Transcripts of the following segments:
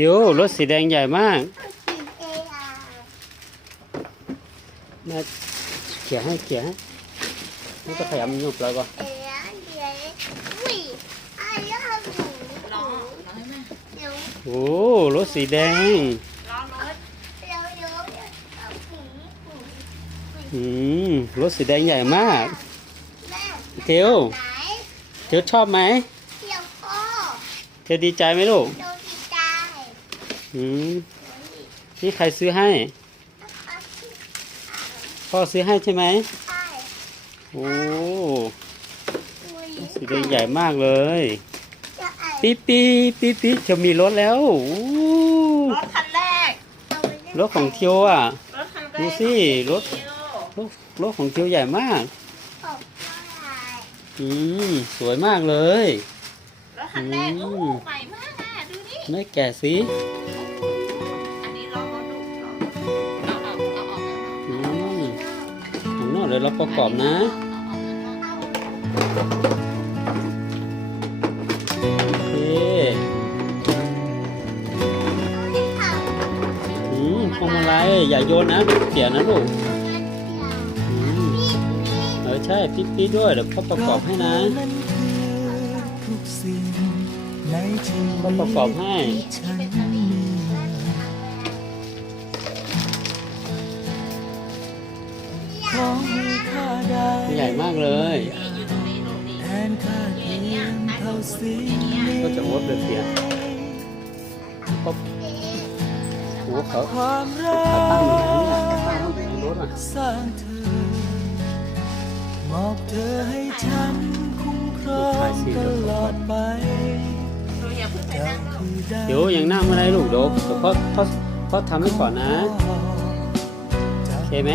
ทิวรถสีแดงใหญ่มากมาเขี่ยให้นี่ก็ขยำมันหยุบแล้วก็โอ้รถสีแดงรถสีแดงใหญ่มากเทียวชอบไหมเทียวดีใจไหมลูกนี่ใครซื้อให้พ่อซื้อให้ใช่ไหมโอ้สีแดงใหญ่มากเลยปีเทียวมีรถแล้วรถคันแรกรถของเทียวอ่ะรถคันแรกดูสิรถของเทียวใหญ่มากสวยมากเลยรถคันแรกโอ้ใหม่มากอ่ะดูดิไม่แก่สิอันนี้ล้อดูข้างนอกเดี๋ยวเราประกอบนะโอเคพวงมาลัยอย่าโยนนะเสียนะลูกใช่ปิ๊ดด้วยเดี๋ยวพ่อประกอบให้นะพ่อประกอบให้ใหญ่มากเลยก็จะงดเลยเสียก็โอ้เขาตั้งอยู่ในรถอ่ะมอบเธอให้ฉันคุ้มครองตลอดไปเดี๋ยวยังนั่งไม่ได้ลูกเดี๋ยวพ่อทำให้ก่อนนะโอเคไหม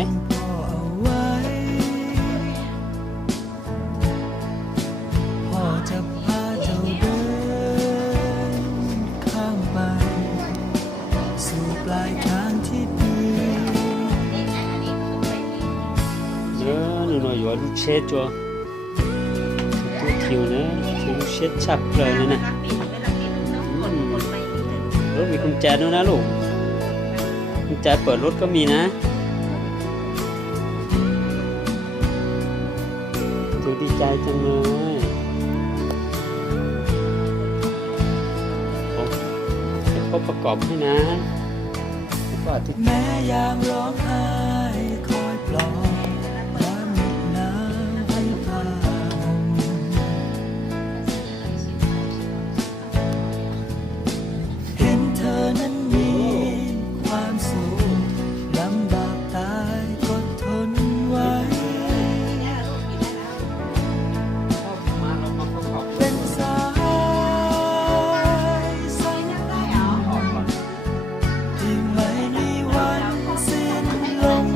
พ่อจะพาเจ้าเดินข้ามไปสู่ปลายทางที่ดีหน่อยอยู่เช็ดจัวตัวทิวนะทิวเช็ดฉับเลยนะรถมีกุญแจด้วยนะลูกกุญแจเปิดรถก็มีนะทิวดีใจจังเลยเดี๋ยวเขาประกอบให้นะแม่ยามร้องไห้คอยปลอบล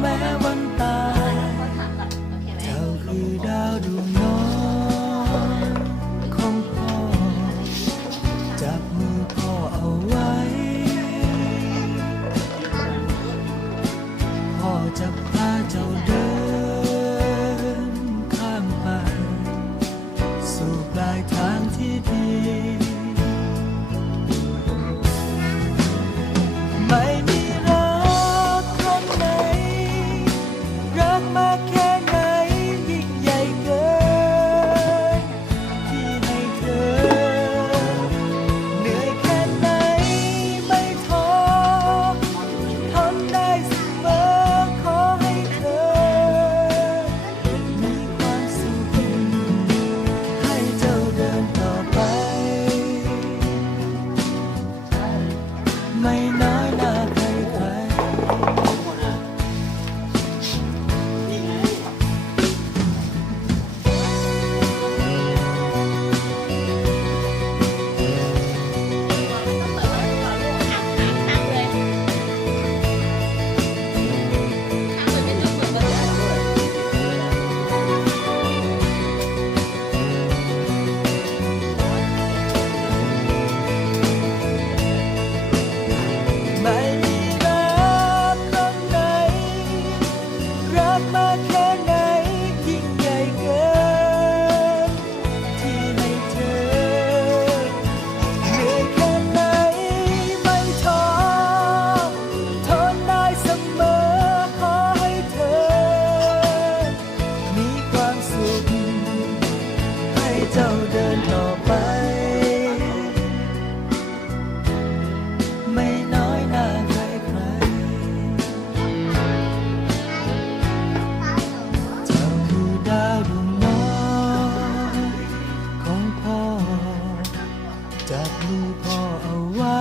จับมือพ่อเอาไว้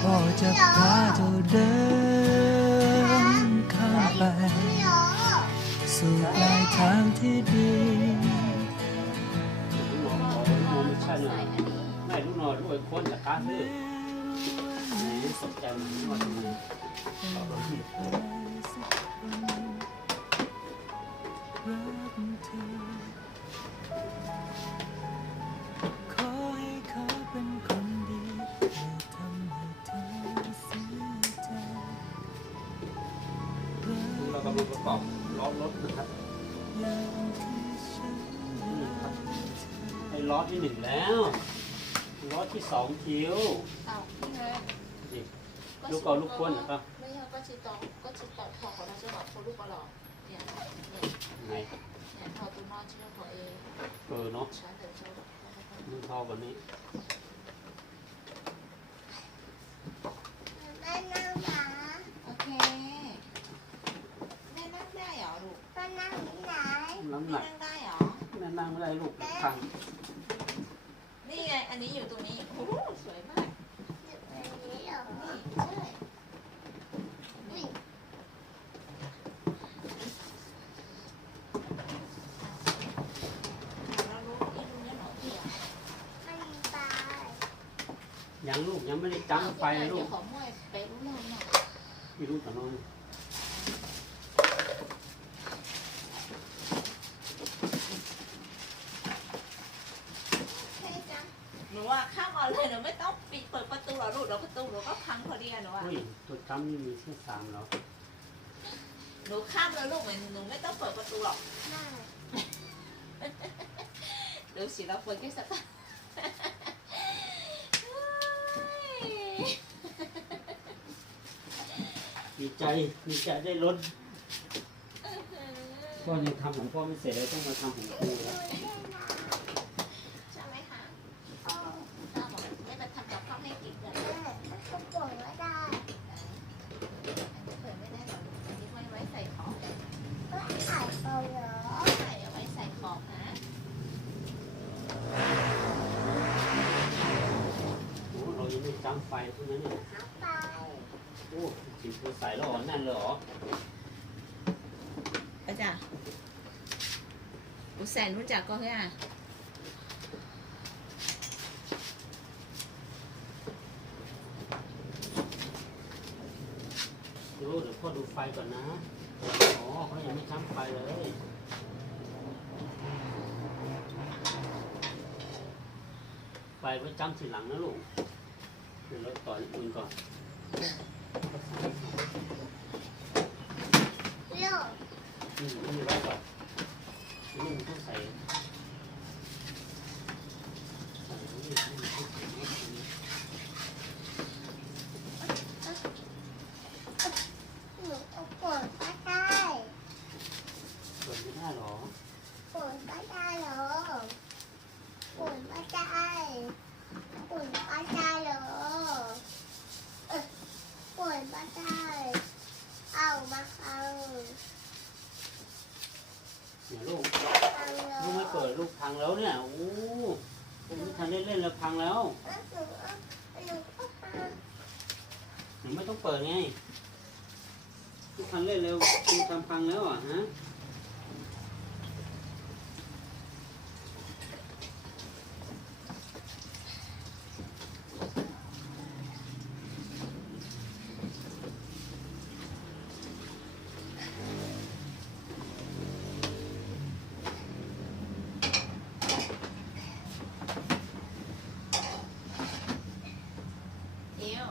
พ่อจะพาเจ้าเดินข้ามไป สู่ปลายทางที่ดี ลูกน้องบอกว่าไม่ใช่เลยไม่ลูกน้องด้วยคนจากการซื้อไหนสนใจมันว่าทำไมเราต้องผิด รักเธอขอให้เขาเป็นคนดีไม่ทำให้เธอเสียใจ เรากำลังประกอบล้อรถนะครับ อย่างที่ฉัน นี่ครับไอ้ล้อที่หนึ่งแล้วล้อที่สองคิว เอานี่เลย นี่ลูกเกาลูกก้นนะครับ ไม่ใช่ก็ชิตองพอของเราจะบอกเขาลูกก็หลอกเนี่ย ไหน เนี่ยพอตัวนอนชื่อเขาเอง เนาะ ฉันเดี๋ยวจะ มือเท่ากันนี้ แม่นั่งหมา โอเคแม่นั่งได้เหรอลูก แม่นั่งที่ไหน น้ำห แม่ นัก นั่งได้เหรอ แม่นั่งไม่ได้ลูกพัง นี่ไงอันนี้อยู่ตรงนี้โอ้โหสวยมาก อยู่ตรงนี้เหรอ นี่ใช่นี่เรารู้อีลุงเนี่ยหนอเกี่ยว มันตาย ยังลูกยังไม่ได้จังไฟเลยลู เดี๋ย ก วขอมวยไปรู้เรื่องหน่อย พี่ลูกกับน้อง ใช่จัง หนูว่าข้ามเอาเลยหนูไม่ต้องปิดเปิดประตูหรอกลูกเราประตูหนูก็พังพอดีอะหนูว่า เฮ้ยตัวจำนี่มีแค่สามแล้ว หนูข้ามแล้วลูกเหมือนหนูไม่ต้องเปิดประตูหรอก แม่ ดูสิเราเปิดแค่สักพัก ดีใจได้รถพ่อยังทำของพ่อไม่เสร็จเลยต้องมาทำของครูแล้ว ใช่ไหมคะ โอ้ เอาบอกไม่ไปทำกับข้าวให้กินเลย แม่มันก็ปวดไม่ได้ อันนี้เปิดไม่ได้หรอกอันนี้ไว้ใส่ของ ก็ถ่ายเอาเหรอ ใช่เอาไว้ใส่ของนะ โอ้เรายังไม่จังไฟเท่านั้นเนี่ย เอาไป โอ้จิ๋วเธอใส่แล้วเหรอนั่นเลยเหรอ อาจารย์อุแสนรู้จักก็เฮ้ยอ่ะ เดี๋ยวพ่อดูไฟก่อนนะ อ๋อเขายังไม่จังไฟเลย ไฟไว้จังทีหลังนะลูกเดี๋ยวเราต่ออื่นก่อน โลก นี่ไว้ก่อนนี่มันต้องใส่ หนูก็ปวดไม่ได้ เปิดไม่ได้หรอ ปวดไม่ได้เหรอปวดไม่ได้ปวดไม่ได้เหรอปวดไม่ได้เอามาเอา เนี่ยลูก เอาเหรอ ลูกไม่เปิดลูกพังแล้วเนี่ยโอ้ผมไม่ทันได้เล่นแล้วพังแล้ว หนูก็ท หนูไม่ต้องเปิดไงลูกทันเล่นเร็วลูกทำพังแล้วอ่ะฮะ เที่ยว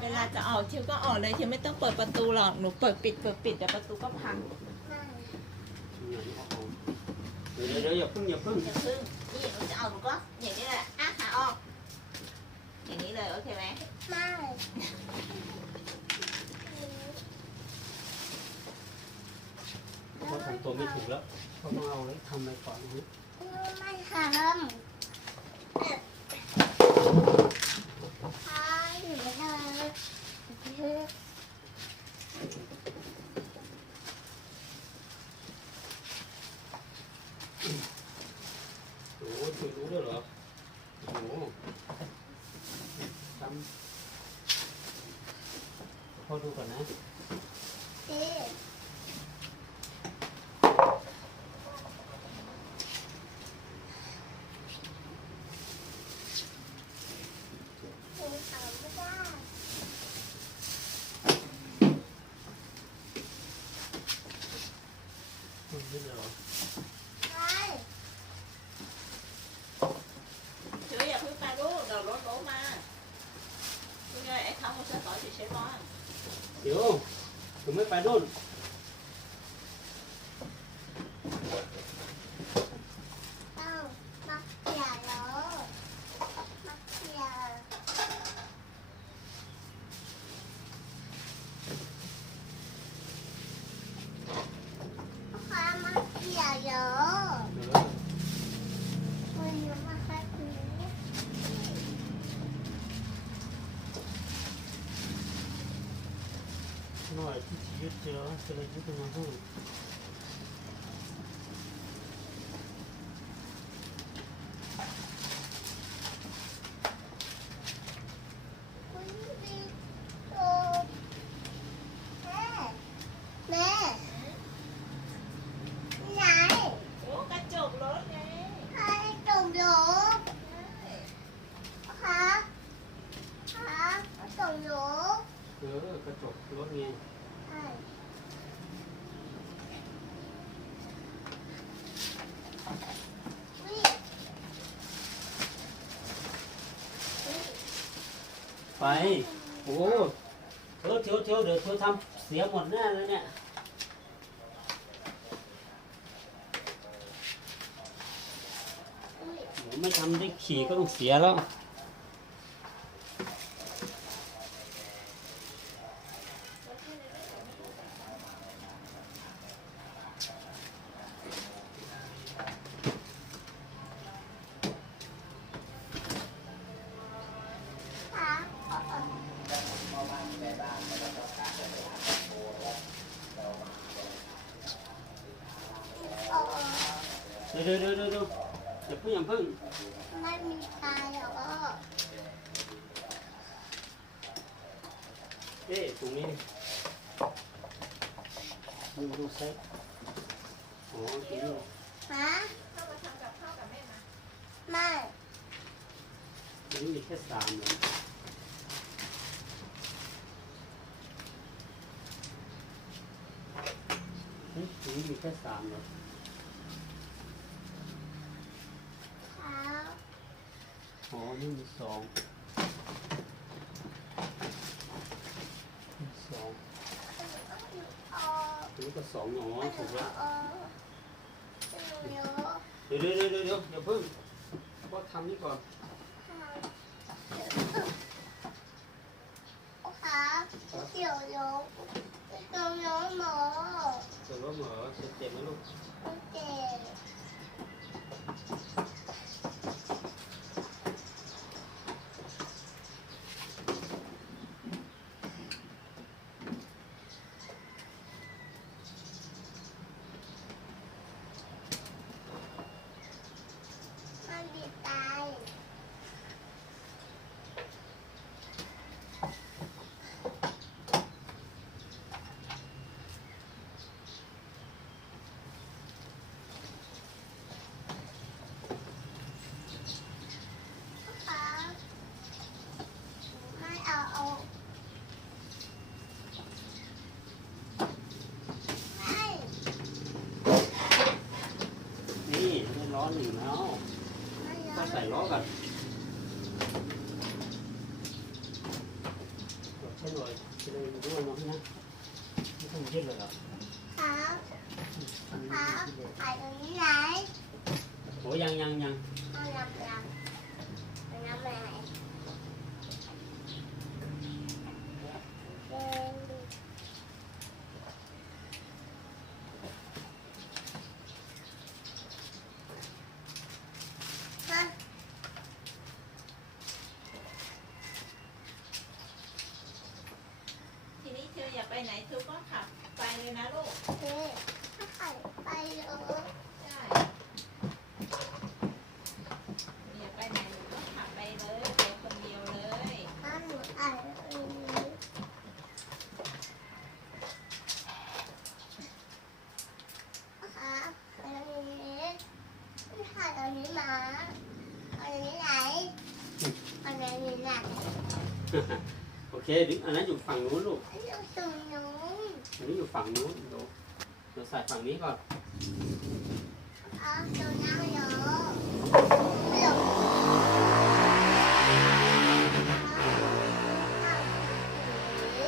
เวลาจะออกเที่ยวก็ออกเลยเที่ยวไม่ต้องเปิดประตูหรอกหนูเปิดปิดเดี๋ยวประตูก็พัง ำ เดี๋ยวอย่าพึ่ง อย่าพึ่งนี่หนูจะเอาหนูก็อย่างนี้แหละอ้าขาออก อย่างนี้เลยโอเคไหม ไม่ เขาทำตัวไม่ถูกแล้วเขาต้องเอาไว้ทำอะไรก่อนนะ ไม่ทำใช่หนูไม่ทำ โหช่วยรู้ด้วยเหรอโอ้โหทำพอดูก่อนนะ เอ๊ะผมทำไม่ได้ นี่เหรอ ใช่ เธออย่าเพิ่งไปลูกเดี๋ยวรถล้มมาคุณยายไอ้เขามาช่วยต่อเฉยๆก่อน เดี๋ยวผมไม่ไปโน่น ต้องมาเขียนแล้วมาเขียนข้ามาเขียนแล้วมันยังมาแค่นี้ หน่อยที่ชีวิตเจอจะเลยยึดมาให้ คุณพี่โตแม่แม่ไหน โอ้กระจกรถไง ให้จมลบคะคะจมลบ กระจกรถไง ใช่วิ่ง ไปโอ้เธอเดี๋ยวเธอทำเสียหมดแน่เลยเนี่ยเดี๋ยวไม่ทำได้ขี่ก็ต้องเสียแล้วเดี๋ยวอย่าเพิ่งไม่มีตาหรอ ตรงนี้ดูเซ็ตอ๋อตรงนี้ ฮะ เข้ามาทำกับข้าวกับแม่มา ไม่ ตรงนี้มีแค่3เลยตรงนี้มีแค่3เลย เขา อ๋อนี่มี2ตรงนี้ก็2อ๋อถูกแล้วเดี๋ยวอย่าเพิ่งก็ทำนี่ก่อน ครับเดี๋ยวน้องหมอ เดี๋ยวว่าเหมอเจ็บไหมลูก โอเคมันดีตายครับไม่เอาไม่ นี่ไม่ร้อนอยู่แล้ว ไม่ ก็ เอา ใส่ล้อกันกดแค่หน่อยจะได้รู้ว่าน้องนะไม่ต้องยืดเลยหรอ ครับครับถ่ายตรงนี้ไหน โอ้ยัง เอาน้ำอะไรฮะ ทีนี้เธออย่าไปไหนเธอก็ขับไปเลยนะลูก โอเคถ้าไข่ไปเลย ใช่ อันนี้หมาอันนี้ไหนอันนี้ไหน โอเคดึงอันนั้นอยู่ฝั่งนู้นลูก อันนี้ตรงนู้น อันนี้อยู่ฝั่งนู้นดูเราใส่ฝั่งนี้ก่อน เอาตรงนั้นเหรอหลบนี่ โอเค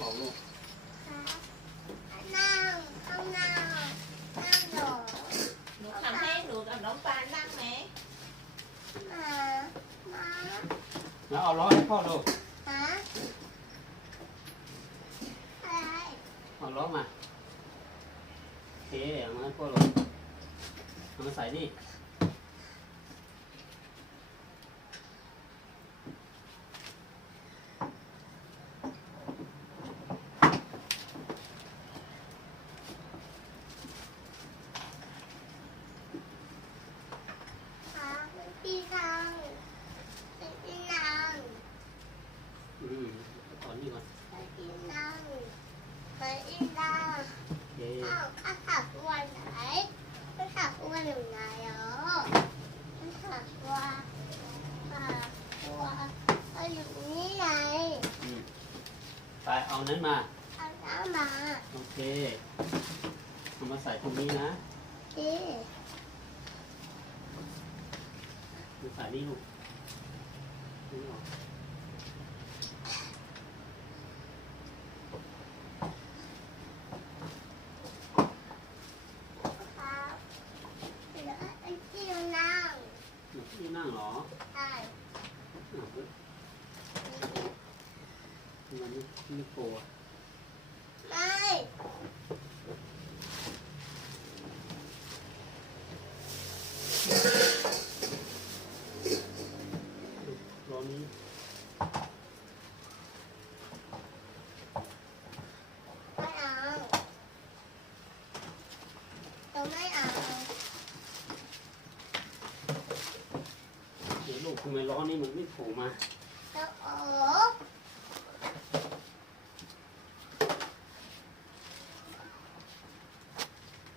บอกลูก หนูทำให้หนูกับน้องปานนั่งไหม แล้วเอาล้อให้พ่อลูกเอาล้อมาโอเคเอามาให้พ่อลูกเอามาใส่นี่ ตอนนี้ก่อนโอเค ไปเอานั้นมาโอเคเอามาใส่ตรงนี้นะมาใส่นี่ลูกนี่ออกที่นั่งเหรออ้าวเฮ้ยมันไม่โกะร้อนนี้เดี๋ยวลูกทำไมร้อนนี่มันไม่โผล่มา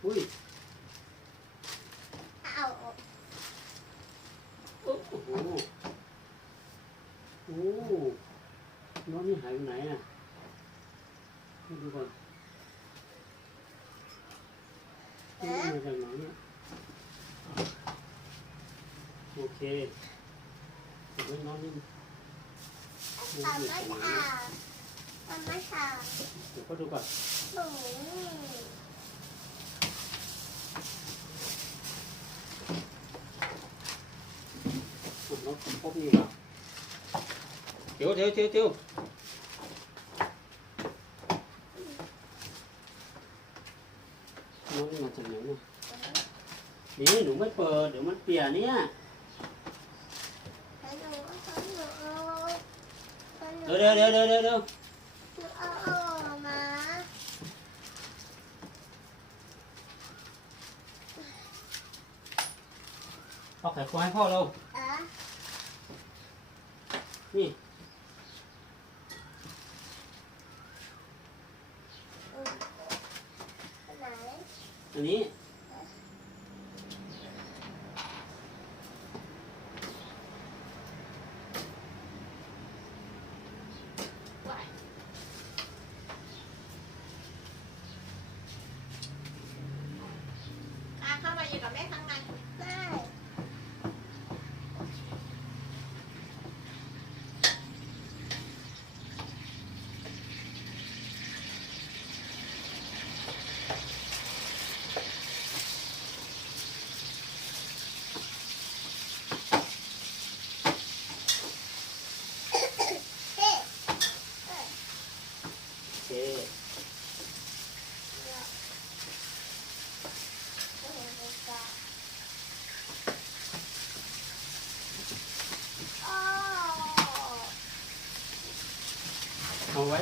อุ้ยโอ้โหโอ้ร้อนนี่หายไปไหนอ่ะให้ดูก่อนมาจากไหนเนี่ยโอเคเดี๋ยวน้องนี่เดี๋ยวก็ดูก่อนน้องพบนี่เหรอเดี๋ยวน้องนี่มาจากไหนเนี่ยนี่หนูไม่เปิดเดี๋ยวมันเปียกเนี่ยเดี๋ยวเอาไข่ควายให้พ่อเรานี่อันนี้เข้ามาอยู่กับแม่ข้างใน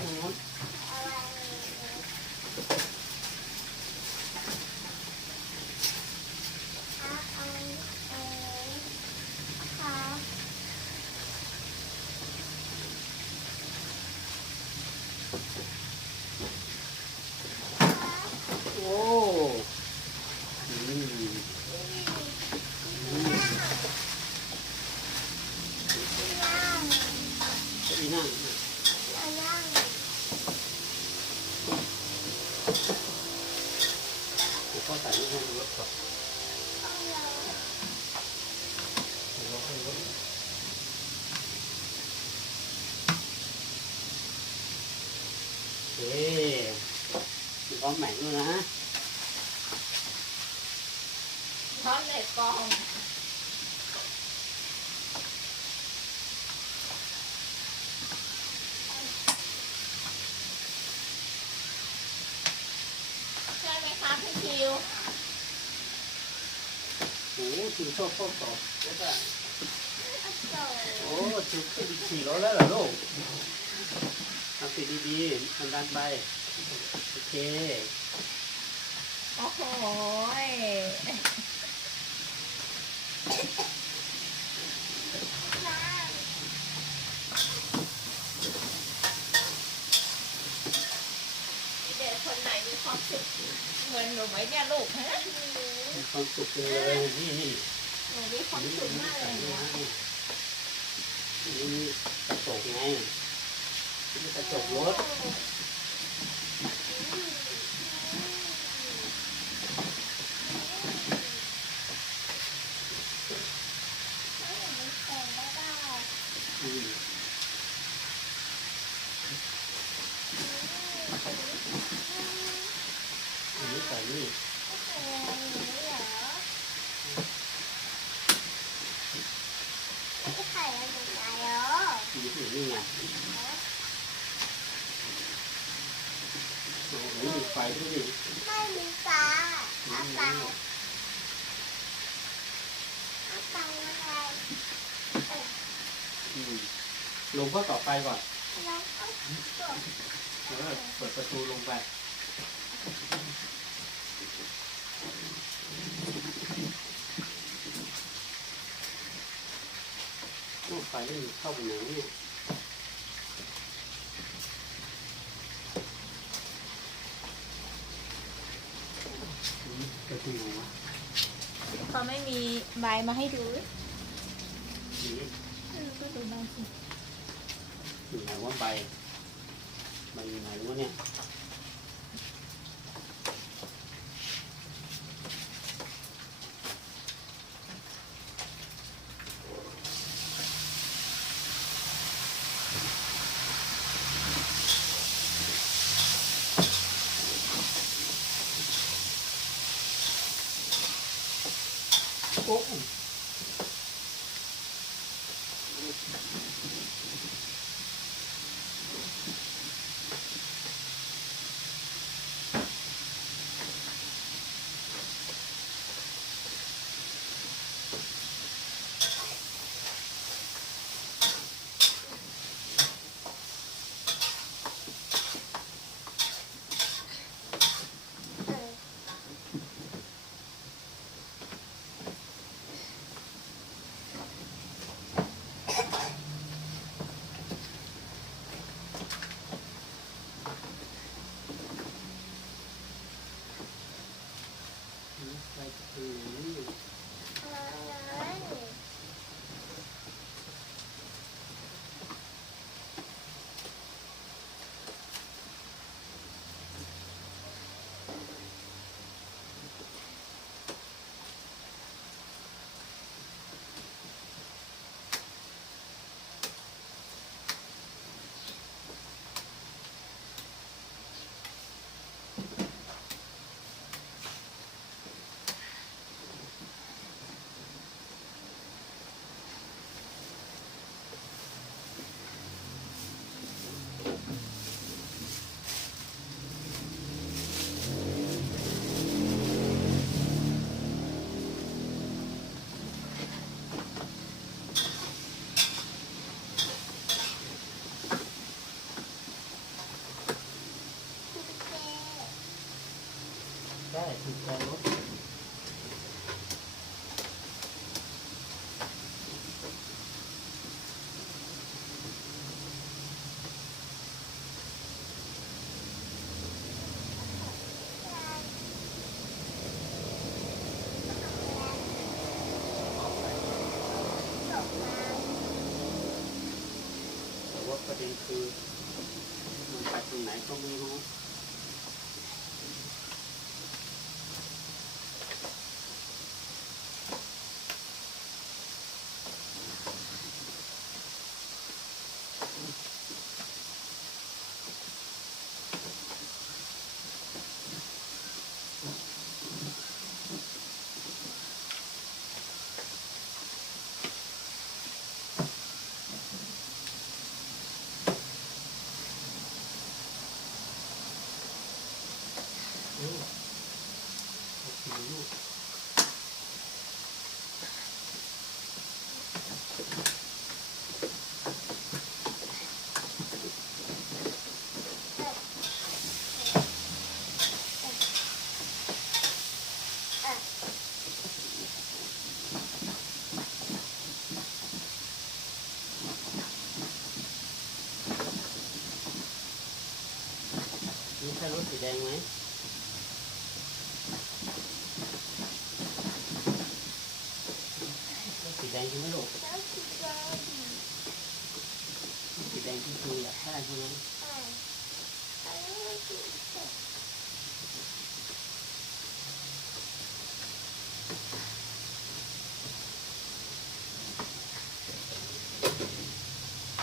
ตรงนู้น เอาไว้ครับ โอ้อืมจะมีนั่งพ่อใส่ไม่ให้รถก่อนเฮ้ยมีความแหม่งด้วยนะ ช้อนในกล่องใช่ไหมคะพี่คิว โอ้คือชอบข้าวตอกแล้วก็โอ้คือขึ้นขี่รถแล้วเหรอลูกทำติดดีๆทำดันไปโอเค โอ้โหยเด็กคนไหนมีความสุขเหมือนหนูไหมเนี่ยลูกฮะ มีความสุขเลยนี่ หนูมีความสุขมากเลยเนี่ย นี่กระจกไงนี่กระจกรถอืมอันนี้ใส่นี่นี่นี่ไงโอ้โหมีไฟด้วยดิ ไม่มีปลาเอาปลาเอาปลาอะไร อืมลงข้อต่อไปก่อน แล้วก็กด แล้วก็เปิดประตูลงไปโอ้ไฟนี่เข้าไปไหนเนี่ยประตูวะ เขาไม่มีใบมาให้ดู นี่ ก็ดูได้สิ อยู่ไหนว่าใบอยู่ไหนวะเนี่ยโอ้ ไปถึง เ กุญแจรถแต่ว่าประเด็นคือมันไปตรงไหนก็ไม่รู้ นี่ใช่รถสีแดงไหมรถสีแดงใช่ไหมลูก แล้วสีแดง สีแดงที่คืออยากได้ใช่ไหม อันนี้สีแดง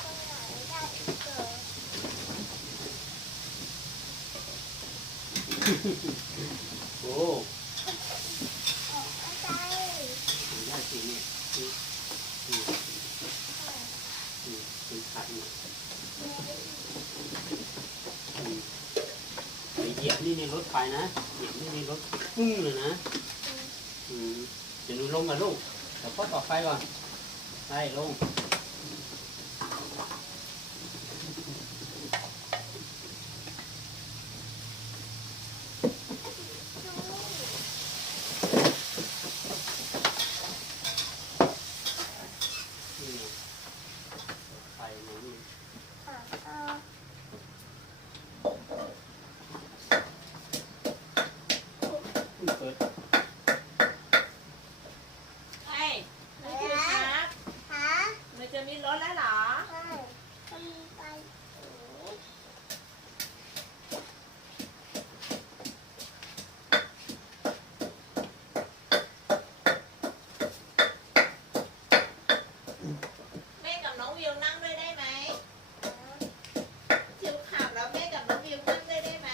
ตรงไหนได้อีกเหรอ โอ้ ออกมาได้ ได้สีเนี่ยสีขาดเนี่ยไปเหยียบนี่ในรถไฟนะเหยียบนี่ในรถปุ้งเลยนะเดี๋ยวหนูลงกับลูกเดี๋ยวพ่อต่อไฟก่อนไปลงนี่ไงไฟมันนี่เปิด เฮ้ยไม่ถึงครับ ฮะ มันจะมีรถแล้วเหรอ ใช่ต้องมีไป แม่กับน้องวิวนั่งด้วยได้ไหมทิวขับแล้วแม่กับน้องวิวนั่งด้วยได้ไหม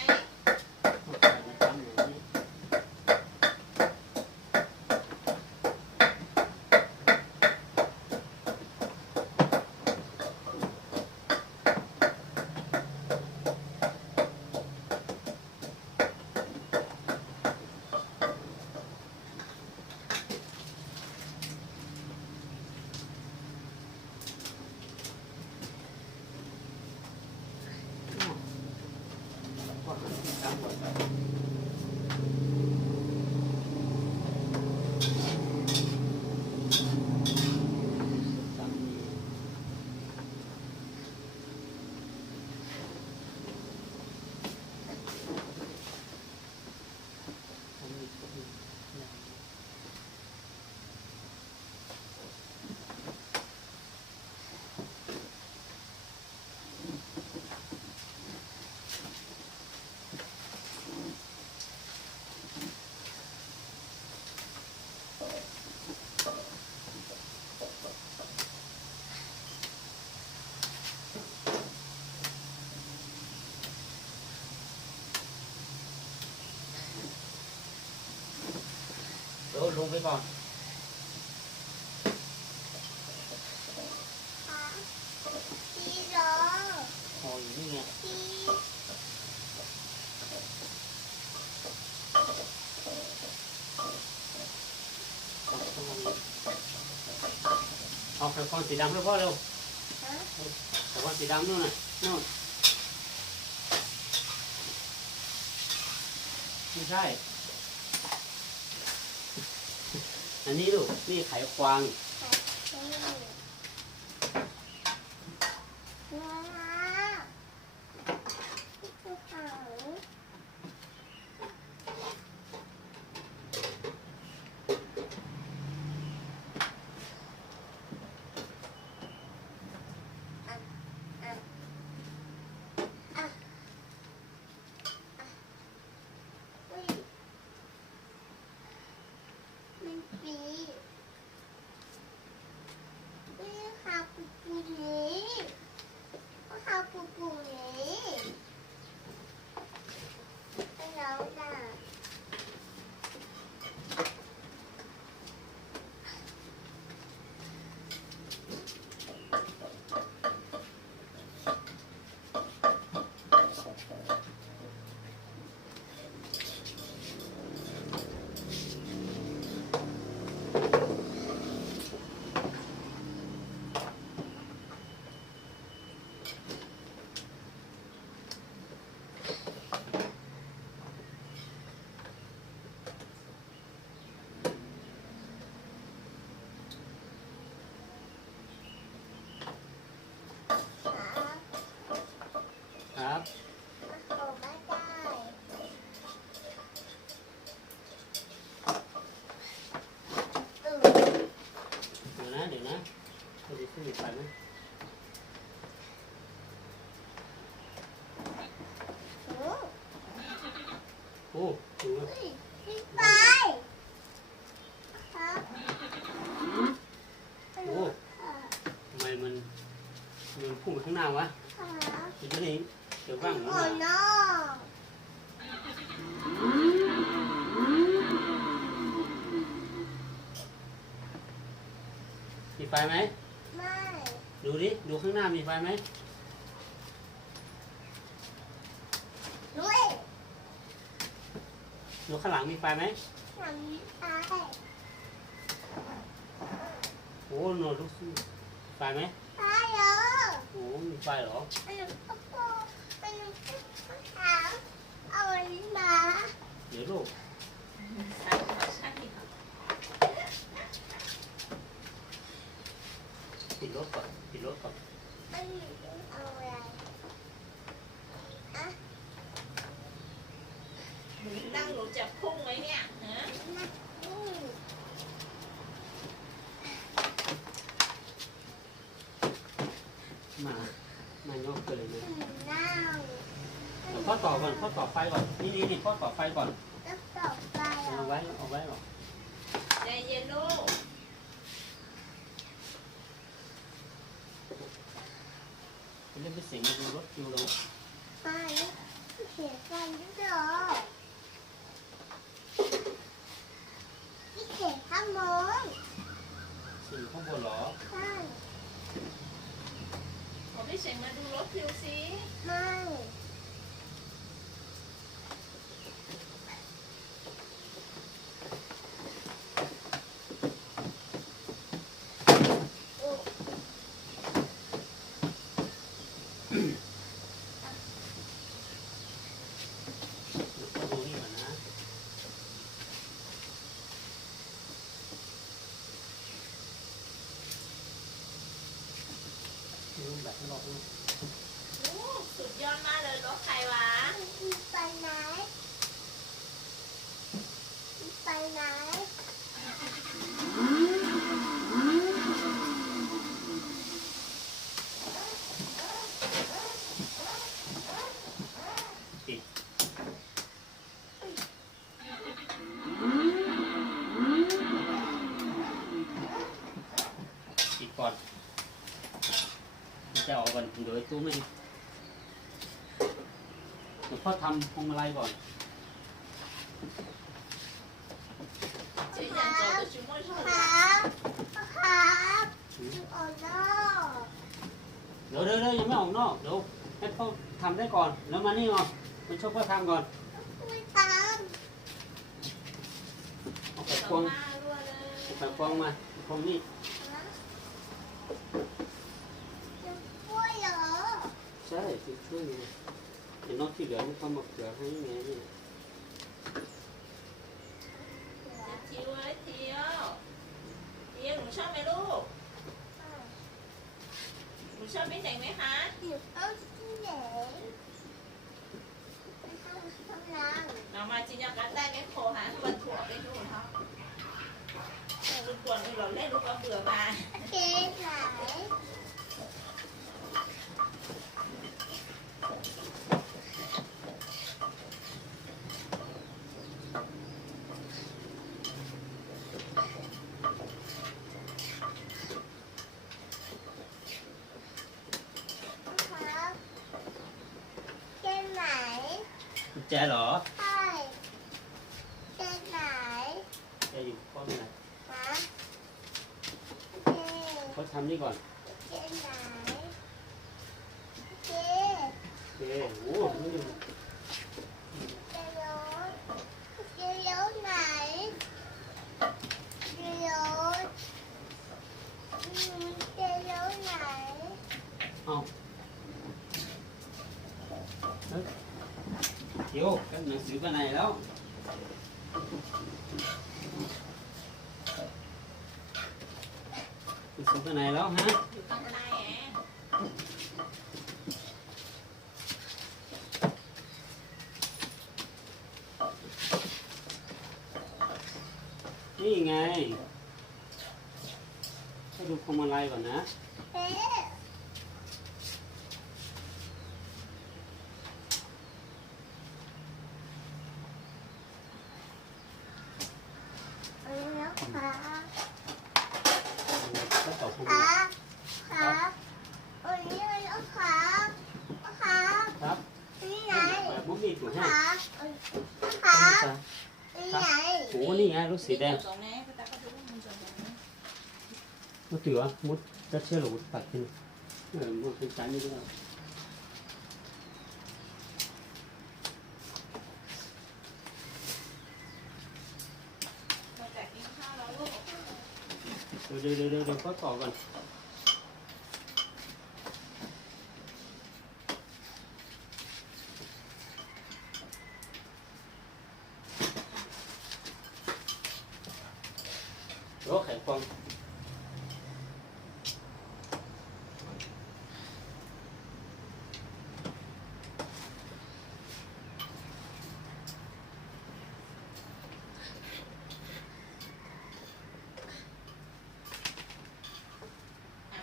เดี๋ยวลงไปก่อน ฮะพี่รอ โอ้ยนี่ไง พี่ เอาไฟคอนสีดำให้พ่อเร็ว ฮะ ไฟคอนสีดำนู่นน่ะนู่นไม่ใช่ อันนี้ลูกนี่ไขควง ครับ เดี๋ยวนะจะได้ขึ้นไปไหมโอ้ดูนะโอ้ทำไมมันพุ่งไปข้างหน้าวะเดี๋ยวนี้เดี๋ยวบ้างนะมีไฟไหมดูดิดูข้างหน้ามีไฟไหมดูข้างหลังมีไฟไหมโอ้โนลูกไฟไหมโอ้มีไฟเหรอเดี๋ยวลูก ใช่ค่ะใช่ค่ะ ปิดรถก่อนปิดรถก่อน หนูนั่งหนูจะพุ่งไหมเนี่ยฮะ มายกเลยนะเดี๋ยวพ่อต่อก่อนพ่อต่อไฟก่อนนี่พ่อต่อไฟก่อนเอาไว้ก่อน ใจเย็นลูก เล่นไปเสียงมาดูรถคิวเราสิ่งข้างบนเหรอ ขอพี่เสงมาดูรถพิวสิพ่อดูนี่ก่อนนะดูแบบข้างนอกนะ โอ้สุดยอดมากเลยรถใครวะ ปิดปิดก่อนมันจะออกก่อนเดี๋ยวตู้ไม่เดี๋ยวพ่อทำพวงมาลัยก่อน เจ๊อยากจอดชั่วโมงชั่วโมง เดี๋ยวยังไม่ออกนอกเดี๋ยวให้พ่อทำได้ก่อนแล้วมานี่ก่อนมาช่วยพ่อทำก่อนเอาไข่ควง มารัวเลย เอาไข่ควงมาควงนี่ใช่คือช่วยไงเดี๋ยวนอกที่เหลือมันเข้ามาเกลือให้ไงนี่ เที่ยวเที่ยว ชอบไหมลูกหนูชอบพี่เด็กไหมคะ อยู่ต้นที่ไหนไม่ต้องทำรัง เรามาจินตนาการได้ไหมโคหาบนถั่วไปดูเขาลูกกวนเราเล่นลูกก็เบื่อมา เจ๊ไหนครับเจ๊ไหน กุญแจเหรอ ใช่เจ๊ไหน แจอยู่ข้อไหน ฮะเจ๊ เขาทำนี่ก่อน เจ๊ไหนเจ๊ โอเคโอ้โหนี่ เจ๊ยศเจ๊ยศไหนเจ๊ยศเจ๊ยศไหน เอาเฮ้ยเดี๋ยวกันหนังสือไปไหนแล้วหนังสือไปไหนแล้วฮะ อยู่ข้างในแหม นี่ไงให้ดูพวงมาลัยก่อนนะ เอ๊ะแล้วขา ก็ต่อพวงมาลั ขาย ขาวันนี้แล้วขาขา ครับ นี่ไหน แบบมุกนี่ถูกให้ ขาขานี่ไหน โอ้นี่ไงรถสีแดง ตรงนี้ก็ตาก็ดูว่ามันจะแบบนี้ มุดถือวะมุดจะเชื่อหรือตัดขึ้นมันเป็นสายนี่ด้วย มาจากกินข้าวแล้วลูก เดี๋ยวก็ต่อก่อนโอ้ไข่ฟอง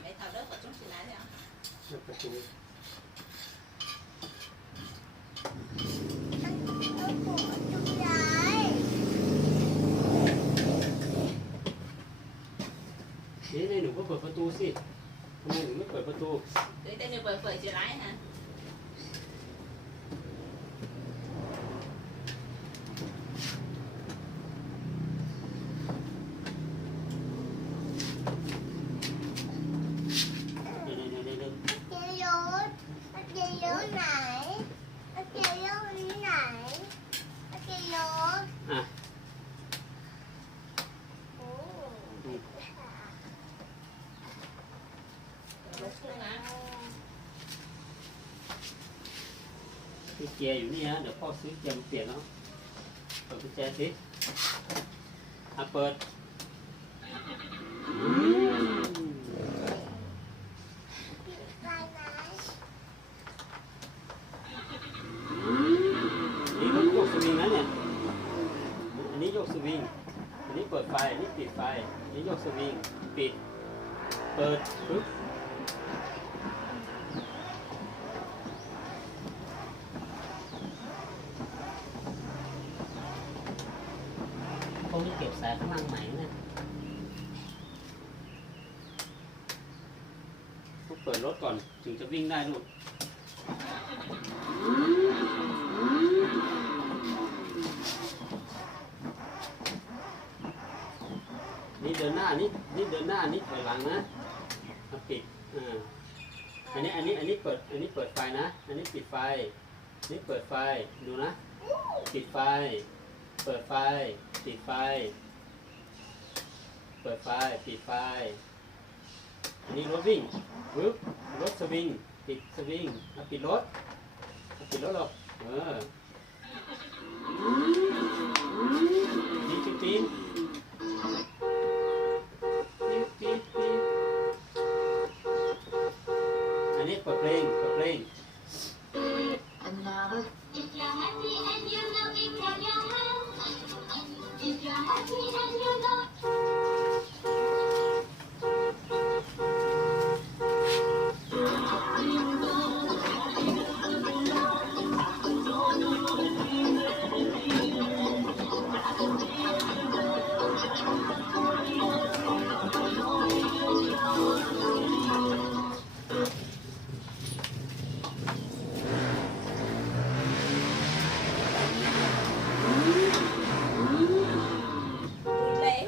ไปทำเรื่องกับจุ้งสีน้ำเนี่ย ประตู แล้วปวดจุกย้าย นี่หนูก็เปิดประตูสิทำไมหนูไม่เปิดประตู หรือแต่หนูเปิดสีร้ายฮะ เดี๋ยว เจ๊ยศเจ๊ยศไหนเจ๊ยศนี้ไหนเจ๊ยศ อ่ะ โอ้ ลบขึ้นนะ กุญแจอยู่นี่ฮะเดี๋ยวพ่อซื้อเกียร์มาเปลี่ยนแล้วเปิดกุญแจสิอ่ะเปิด ลายไหน นี่รถโยกสวิงนะเนี่ยอันนี้โยกสวิงอันนี้เปิดไฟอันนี้ปิดไฟอันนี้โยกสวิงปิดเปิดปึ๊บพวกนี้เก็บสายข้างล่างใหม่นะต้องเปิดรถก่อนถึงจะวิ่งได้ลูกนี่เดินหน้านี่เดินหน้านี่ถอยหลังนะเอาปิดอันนี้เปิดไฟนะอันนี้ปิดไฟนี่เปิดไฟดูนะปิดไฟเปิดไฟปิดไฟเปิดไฟปิดไฟอันนี้รถวิ่งปึ๊บรถสวิงปิดสวิงเอาปิดรถหรอกนี่จุดตีนนี่ตี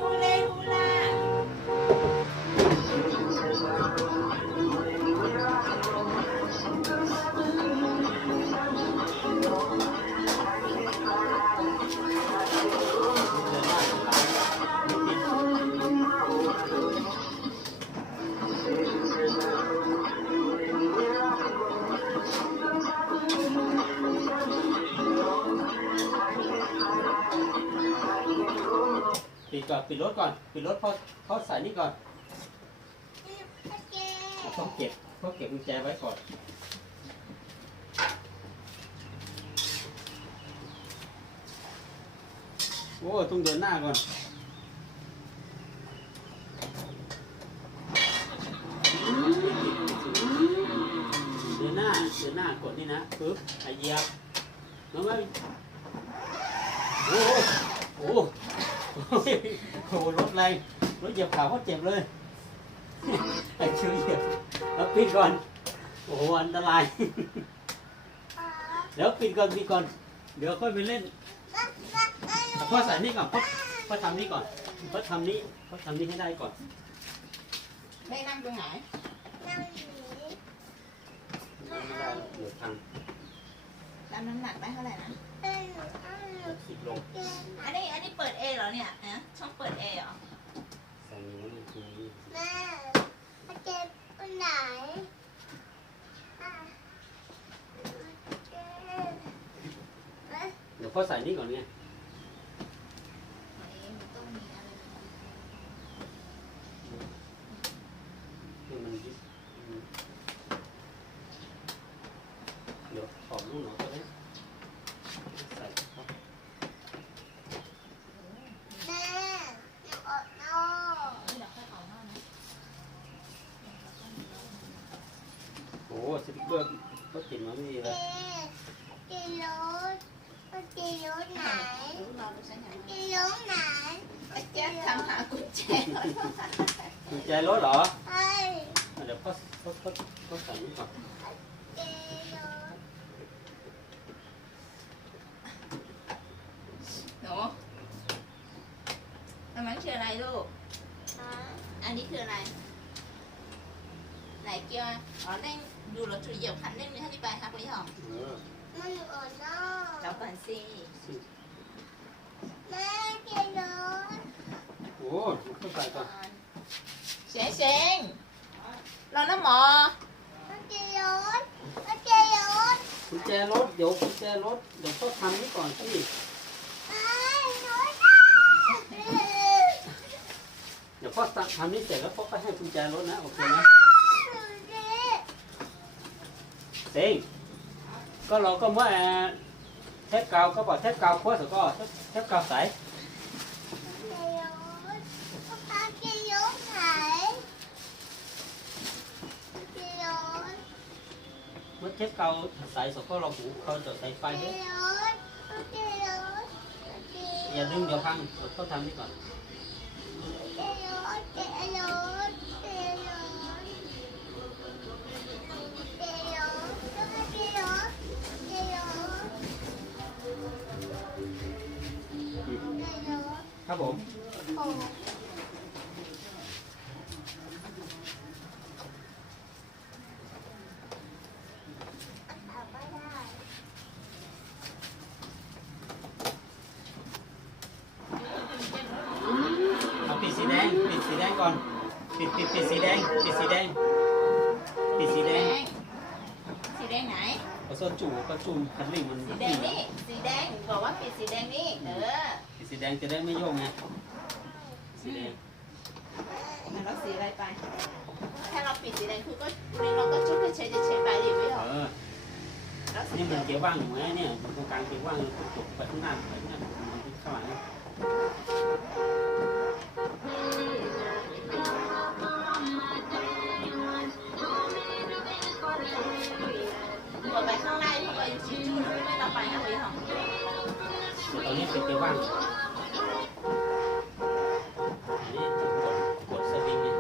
ฮูเล่ฮูล่า ปิดก่อนปิดรถก่อนปิดรถเขาใส่นี่ก่อน โอเค ต้องเก็บกุญแจไว้ก่อนโอ้ต้องเดินหน้าก่อนเดินหน้ากดนี่นะปึ๊บเหยียบน้องไม่โอ้โหโอ้โหรถแรงรถเหยียบขาเขาเจ็บเลยไอ้เชื่อเหยียบแล้วปิดก่อนโอ้โหอันตรายเดี๋ยวปิดก่อนเดี๋ยวค่อยไปเล่นพ่อใส่นี่ก่อนพ่อทำนี่ก่อนพ่อทำนี่ให้ได้ก่อน แม่นั่งตรงไหน นั่งอยู่ ไม่ได้เดี๋ยวพัง รับน้ำหนักได้เท่าไหร่นะ เป็นหนูเอาหนู สิบลง เก็บ อันนี้เปิดเอเหรอเนี่ยนะช่องเปิดเอเหรอ ใส่นิ้วในตรงนี้ แม่โอเคคนไหนอ่ะโอเคแม่ เดี๋ยวพ่อใส่นี่ก่อนไง มันต้องมีอะไร ให้มันยึดเดี๋ยวขอบลูกหน่อยก็ได้ใส่เข้า แม่หนูอดนอน เดี๋ยวค่อยเอาหน้านะ โอ้สติ๊กเกอร์ก็ติดมาไม่ดี เก เลย เกรถเกรถไหน เราดูฉันอย่าง เกรถไหน ไอ้แจ๊คทำหากุญแจ กุญแจรถเหรอ ไอ้ เดี๋ยวพ่อใส่นี่ก่อน เกรถ หนูอันนั้นคืออะไรลูก ฮะ อันนี้คืออะไร ไหนเกียวอ๋อเล่นดูรถถุยเหยียบคันเล่นมีเท่าที่ไปครับพี่หอม มันอยู่อดนอน จับก่อนสิ แม่เกรถ โอ้พ่อใส่ก่อน เสียงเสียงเราน้ำหมอ เกรถเกรถ กุญแจรถเดี๋ยวกุญแจรถเดี๋ยวพ่อทำนี่ก่อนสิ ไอ้รถ เดี๋ยวพ่อทำนี่เสร็จแล้วพ่อก็ให้กุญแจรถนะโอเคไหมเซ็งก็เราก็ว่าเทปกาวก็บอกเทปกาวขั้วสุดก็เทปกาวใส เมื่อเทปเก่าใส่สก็เราหูเขาจะใส่ไฟด้วยอย่าดึงเดี๋ยวพังเราต้องทำนี่ก่อนครับผมเอาปิดสีแดงก่อนปิดสีแดงปิดสีแดง สีแดงไหน เอาโซ่จู่ก็จู่คันเร่งมัน สีแดงนี่สีแดงบอกว่าปิดสีแดงนี่ปิดสีแดงจะได้ไม่โยงไงสีแดง งั้นเราสีอะไรไปถ้าเราปิดสีแดงคือก็เราก็ชุบเฉยๆไปดิไม่หรอแล้วสี นี่ แด มัน ง เกียร์ว่างอยู่ไหมเนี่ยตรงกลางเกียร์ว่างจุกไปข้างหน้ามันข้างหลัง เป็นเกียร์ว่างอันนี้กดสวิงเนี่ย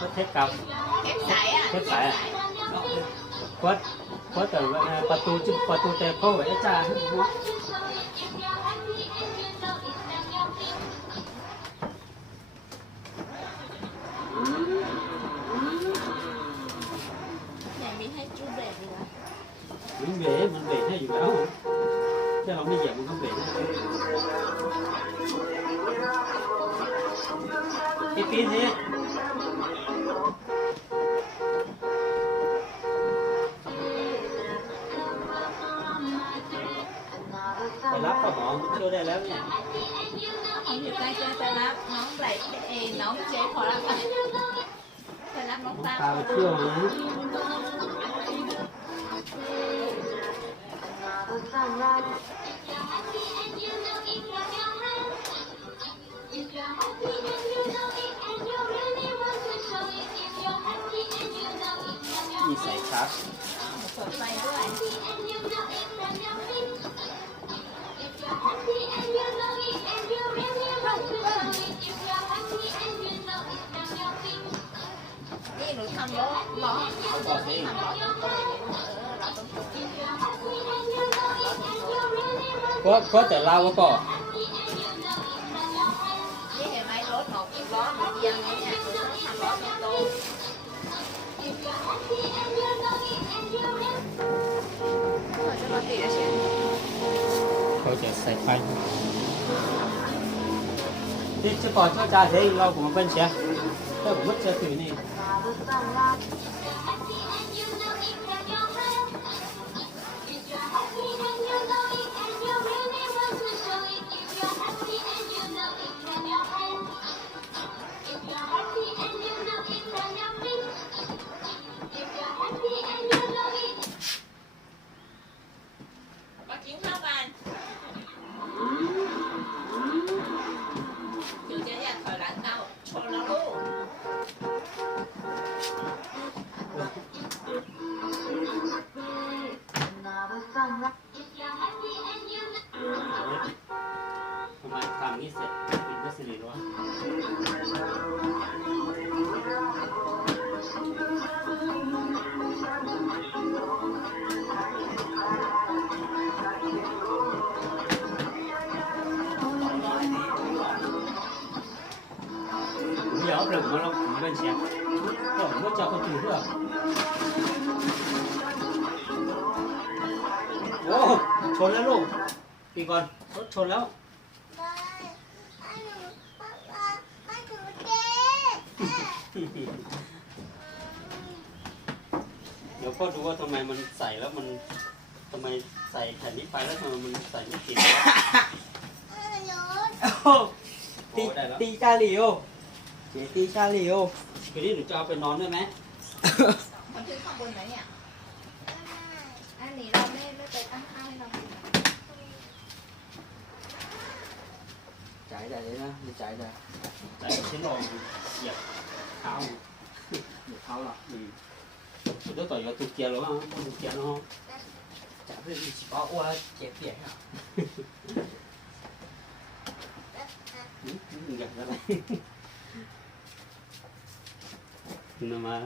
có thép cầm เก็บสายอ่ะ thép sải à có từประตูchứประตูแต่พ่อไว้จ้า อยากมีให้จูเบรกดีวะ มันเบรกให้อยู่แล้วถ้าเราไม่เหยียบมันก็เบรกไอ้ปีนนี่ไปรับข้าวหอมเที่ยวได้แล้วเนี่ย ผมอยู่ใกล้จะไปรับน้องไหลน้องเจ๊ขอรับไปรับน้องตา พาไปเที่ยวนะมีใส่ครับ เปิดไฟด้วย นี่หนูทำล้อเอาบอกให้ทำล้อตรงๆเราต้องตรง cóแต่เราก็ นี่เห็นไหมรถของอีกล้อหนูเอียงไงเนี่ยหนูต้องทำล้อตรงๆจะมาติดอะเชียน เขาจะใส่ไฟที่จะก่อนเขาจะให้เราผมเป็นเสียถ้าผมไม่เจอถือนี่ มากินข้าวกันเดี๋ยวจะอยากถอยหลังเอาชนแล้วลูก ทำไมทำนี้เสร็จปิดไม่สนิทวะเดี๋ยวเดี๋ยวผมเราผมเป็นเสียก็ผมก็จะคนถือเพื่อโอ้ชนแล้วลูกปีก่อนรถชนแล้ว เดี๋ยวพ่อดูว่าทำไมมันใส่แล้วมันทำไมใส่แผ่นนี้ไปแล้วทำไมมันใส่ไม่ติดวะโอ้ได้แล้ว ตีชาลีโอเจตีชาลีโอ คืนนี้หนูจะเอาไปนอนด้วยไหม มันขึ้นข้างบนไหนเนี่ยอันนี้เราไม่ไปตั้งค่าให้เราดูนะ จ่ายได้เลยนะไม่จ่ายได้ ใส่ชิ้นรองเหยียบเท้า เดี๋ยวเขาหรอก สุดท้ายต่อยกับตุกเกียร์แล้วอ่ะตุกเกียร์เนาะ จ่ายเพื่อนมีสิบอ้วนเจ็บเปียกอ่ะ อยากอะไรนมา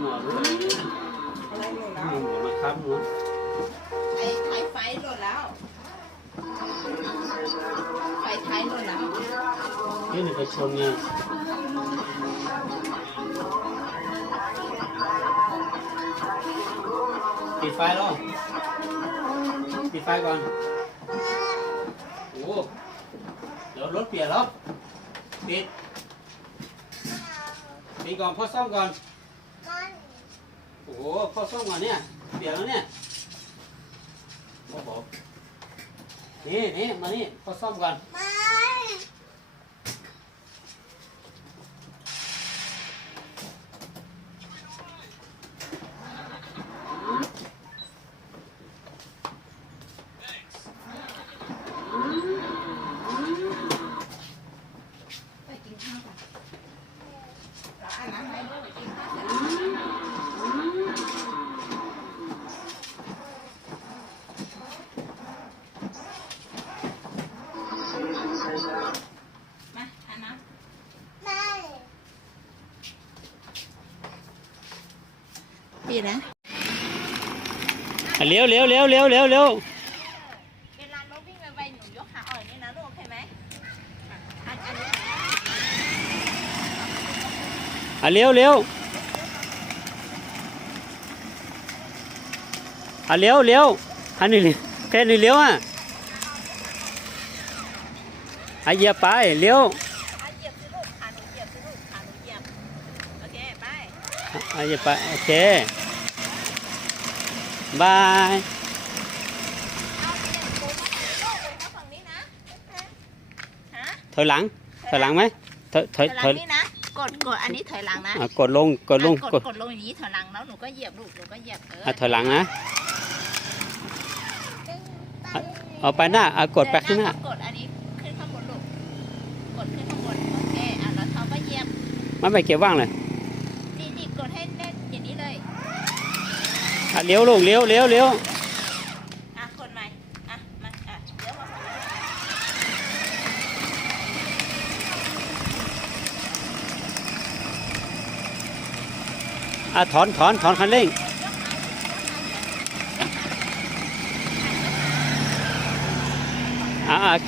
หนอนด้วย อะไรหล่นแล้ว หนูมาครับหนู ไอ้ท้ายไฟหล่นแล้วไฟท้ายหล่นแล้ว นี่หนูไปชนไงปิดไฟแล้วปิดไฟก่อนโอ้เดี๋ยวรถเปลี่ยนแล้วปิดก่อนพ่อซ่อมก่อนโอ้โหพ่อซ่อมก่อนเนี่ยเปลี่ยนแล้วเนี่ยโอ้โหนี่มานี่พ่อซ่อมก่อน กินข้าวก่อนเราอาบน้ำให้ลูกกินข้าวเสร็จมาอาบน้ำ ไม่ ปีนะ เลี้ยว เวลาลูกวิ่งไปหนูยกขาอ่อนนี่นะลูกโอเคไหมอันนี้ เลี้ยวเลี้ยวอันนี้แค่นี้เลี้ยวเหยียบไปเลี้ยว เหยียบสิลูกขาหนูเหยียบสิลูกขาหนูเหยียบโอเคไป เหยียบไปโอเคบาย เอาเปลี่ยนตัวมาฝั่งนี้นะฮะ ถอยหลังไหมถอย ถอยหลังนี่นะกดอันนี้ถอยหลังนะ กดลงกดลงอย่างนี้ถอยหลังแล้วหนูก็เหยียบลูกหนูก็เหยียบถอยหลังนะเอาไปหน้ากดไปข้างหน้าก ดอันนี้ขึ้นข้างบนลูกกดขึ้นข้างบนโอเคแล้วเขาก็เหยียบ ไม่เกี่ยวว่างเลย นี่กดให้แน่นอย่างนี้เลย เลี้ยวลูกเลี้ยวคนใหม่มาเลี้ยวมาฝั่งนี้ถอนคันเร่ง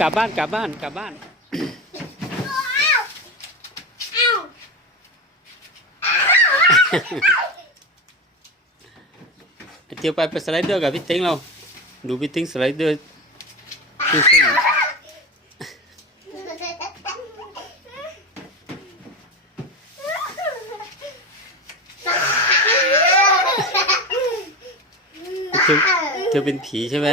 กลับบ้านเที่ยวไปสไลเดอร์กับพี่ติ๊งเราดูพี่ติ๊งสไลเดอร์เธอเป็นผีใช่ไหม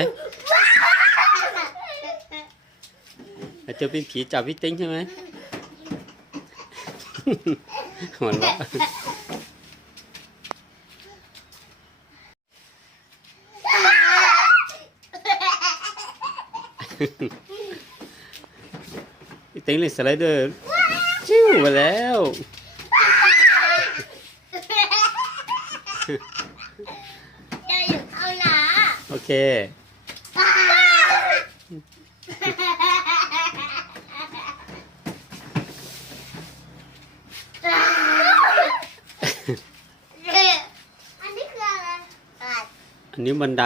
เธอเป็นผีจับพี่ติ๊งใช่ไหมหัวเราะพี่ติ๊งเล่นสไลเดอร์จิ้วมาแล้ว จะอยู่เอาหนา โอเคอันนี้คืออะไร อันนี้บันได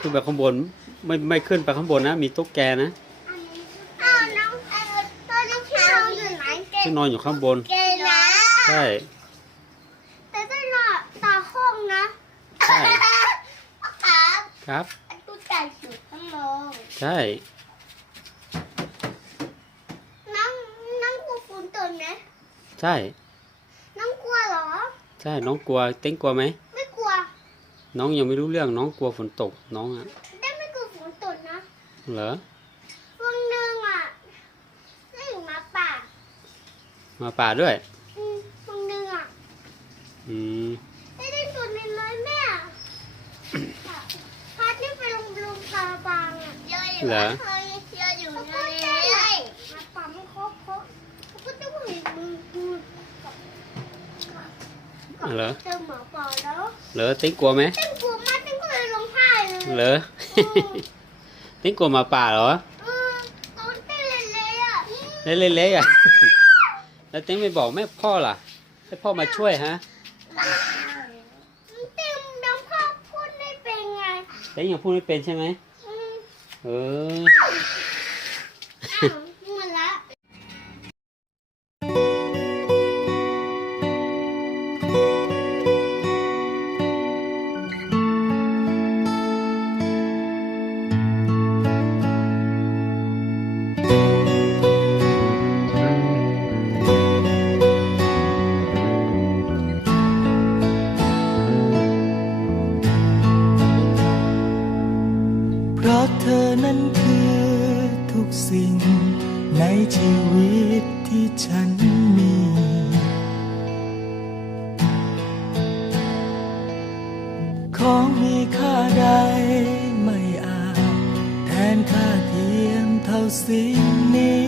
ขึ้นไปข้างบนไม่ขึ้นไปข้างบนนะมีตุ๊กแกนะ อ้าวน้องตัวน้องที่นอนอยู่ไหนเก ที่นอนอยู่ข้างบน เกนะ ใช่ แต่ที่นอนตาห้องนะ ใช่ ครับ ครับ ตู้ใหญ่สุดทั้งโรง ใช่ น้องกลัวฝนตกไหม ใช่ น้องกลัวเหรอ ใช่น้องกลัวเต้งกลัวไหม ไม่กลัว น้องยังไม่รู้เรื่องน้องกลัวฝนตกน้องอะ ได้ไม่กลัวฝนตกนะ เหรอ วันหนึ่งได้อยู่มาป่า มาป่าด้วย วันหนึ่งอืม ได้ตัวน้อยๆแม่พาที่ไปลงคาบางเยอะอยู่ เหรอ เยอะอยู่ทะเลมาปั๊มเขาก็ต้องเห็นมือ เหรอ เจอหมาป่าแล้ว เหรอเต้งกลัวไหม เต้นกลัวมากเต้นก็เลยร้องไห้เลย เหรอ เต้งกลัวหมาป่าเหรอ ตอนเต้นเละๆเล็กๆอ่ะ แล้วเต้งไม่บอกแม่พ่อล่ะให้พ่อมาช่วยฮะ เต้นน้องพ่อพูดได้เป็นไง เต้งยังพูดไม่เป็นใช่ไหมเออ หมดละ เพราะเธอนั้นคือทุกสิ่งในชีวิตที่ฉันมี ของมีค่าใดไม่อาจแทนค่าเทียมเท่าสิ่งนี้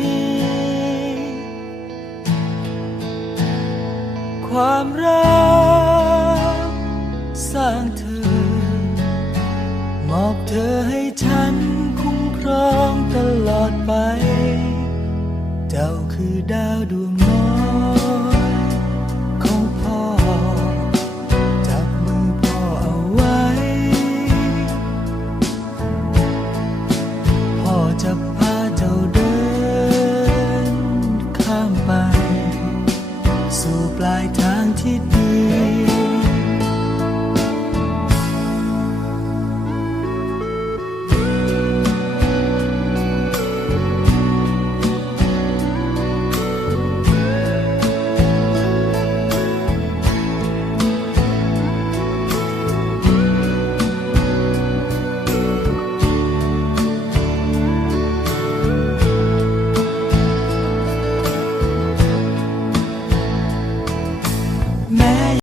ความรักสร้างเธอมอบเธอให้ฉันคุ้มครองตลอดไปเจ้าคือดาวดวงน้อยของพ่อจับมือพ่อเอาไว้พ่อจะพาเจ้าเดินข้ามไปสู่ปลายทางที่ดี